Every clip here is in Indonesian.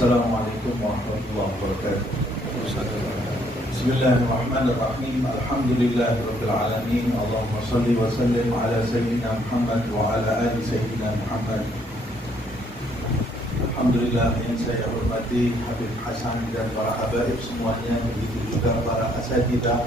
Assalamualaikum warahmatullahi wabarakatuh. Bismillahirrahmanirrahim. Alhamdulillahirabbil alamin. Allahumma shalli wa sallim ala sayyidina Muhammad wa ala ali sayyidina Muhammad. Alhamdulillah, yang saya hormati Habib Hasan dan para habaib semuanya, begitu juga para asatidzah,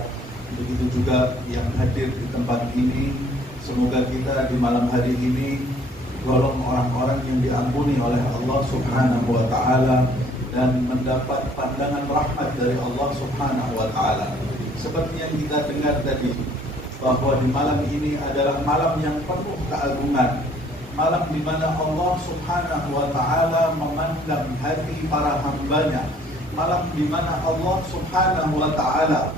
begitu juga yang hadir di tempat ini. Semoga kita di malam hari ini golong orang-orang yang diampuni oleh Allah Subhanahu wa taala dan mendapat pandangan rahmat dari Allah Subhanahu wa taala. Seperti yang kita dengar tadi, bahwa di malam ini adalah malam yang penuh keagungan, malam di mana Allah Subhanahu wa taala memandang hati para hambanya, malam di mana Allah Subhanahu wa taala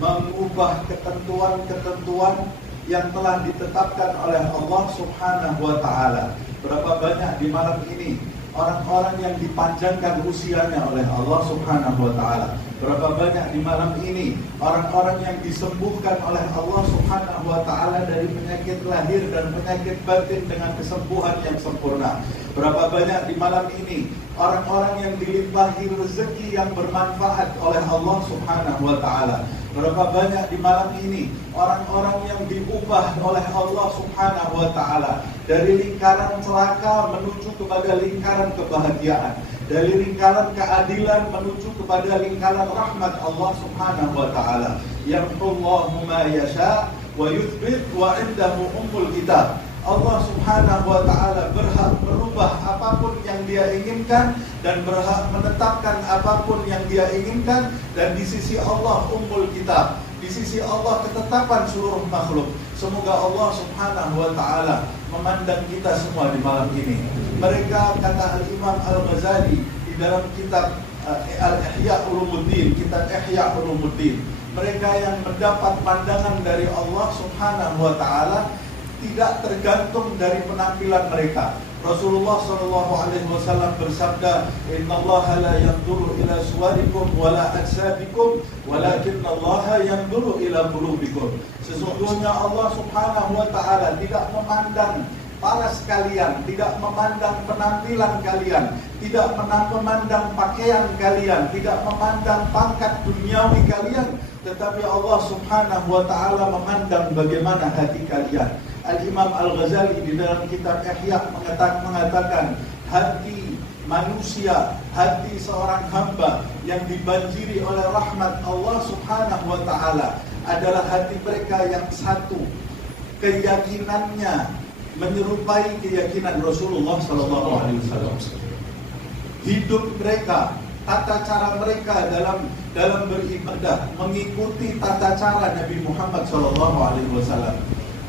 mengubah ketentuan-ketentuan yang telah ditetapkan oleh Allah Subhanahu wa taala. Berapa banyak di malam ini orang-orang yang dipanjangkan usianya oleh Allah Subhanahu wa taala. Berapa banyak di malam ini orang-orang yang disembuhkan oleh Allah Subhanahu wa taala dari penyakit lahir dan penyakit batin dengan kesembuhan yang sempurna. Berapa banyak di malam ini orang-orang yang dilimpahi rezeki yang bermanfaat oleh Allah Subhanahu wa taala. Berapa banyak di malam ini orang-orang yang diubah oleh Allah Subhanahu wa taala dari lingkaran celaka menuju kepada lingkaran kebahagiaan, dari lingkaran keadilan menuju kepada lingkaran rahmat Allah Subhanahu wa taala. Yamhullahu ma yasha wa yuthbit wa indahu ummul kitab. Allah Subhanahu wa taala berhak merubah apapun yang Dia inginkan dan berhak menetapkan apapun yang Dia inginkan, dan di sisi Allah ummul kitab, di sisi Allah ketetapan seluruh makhluk. Semoga Allah Subhanahu wa taala memandang kita semua di malam ini. Mereka, kata Al-Imam Al-Ghazali di dalam kitab Al-Ihya Ulumuddin, kitab Ihya Ulumuddin, mereka yang mendapat pandangan dari Allah Subhanahu wa taala tidak tergantung dari penampilan mereka. Rasulullah SAW bersabda, Innallaha la yanzuru ila suwarikum wala ajsadikum, walakinnallaha yanzuru ila qulubikum. Sesungguhnya Allah Subhanahu wa taala tidak memandang paras kalian, tidak memandang penampilan kalian, tidak memandang pakaian kalian, tidak memandang pangkat duniawi kalian, tetapi Allah Subhanahu wa taala memandang bagaimana hati kalian. Al-Imam Al-Ghazali di dalam kitab Ihya mengatakan hati manusia, hati seorang hamba yang dibanjiri oleh rahmat Allah Subhanahu wa taala adalah hati mereka yang satu, keyakinannya menyerupai keyakinan Rasulullah sallallahu alaihi wasallam. Hidup mereka, tata cara mereka dalam beribadah mengikuti tata cara Nabi Muhammad sallallahu alaihi wasallam.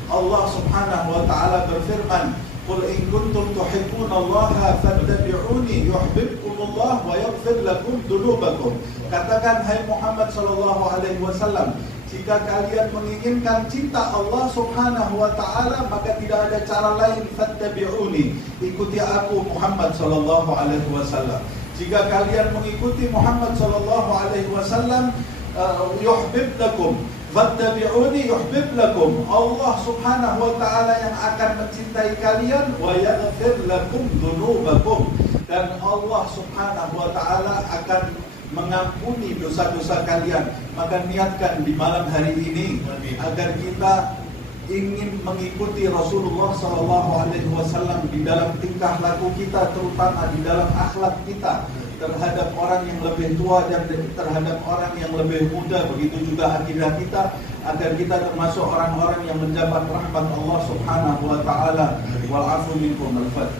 Allah Subhanahu wa taala berfirman, "Qul in kuntum tuhibbunallaha fattabi'uni yuhibbukumullah wa yaghfir lakum dzunubakum." Katakan, hai Muhammad sallallahu alaihi wasallam, jika kalian menginginkan cinta Allah Subhanahu wa taala, maka tidak ada cara lain, fattabi'uni, ikuti aku Muhammad sallallahu alaihi wasallam. Jika kalian mengikuti Muhammad sallallahu alaihi wasallam, yuhibbu lakum, fattabi'uni yuhibbu lakum. Allah Subhanahu wa taala yang akan mencintai kalian, wa yaghfir lakum dzunubakum, dan Allah Subhanahu wa taala akan mengampuni dosa-dosa kalian. Maka niatkan di malam hari ini agar kita ingin mengikuti Rasulullah SAW di dalam tingkah laku kita, terutama di dalam akhlak kita terhadap orang yang lebih tua dan terhadap orang yang lebih muda. Begitu juga akidah kita, agar kita termasuk orang-orang yang mendapat rahmat Allah Subhanahu wa taala. Wal 'afu minkum al-fadl.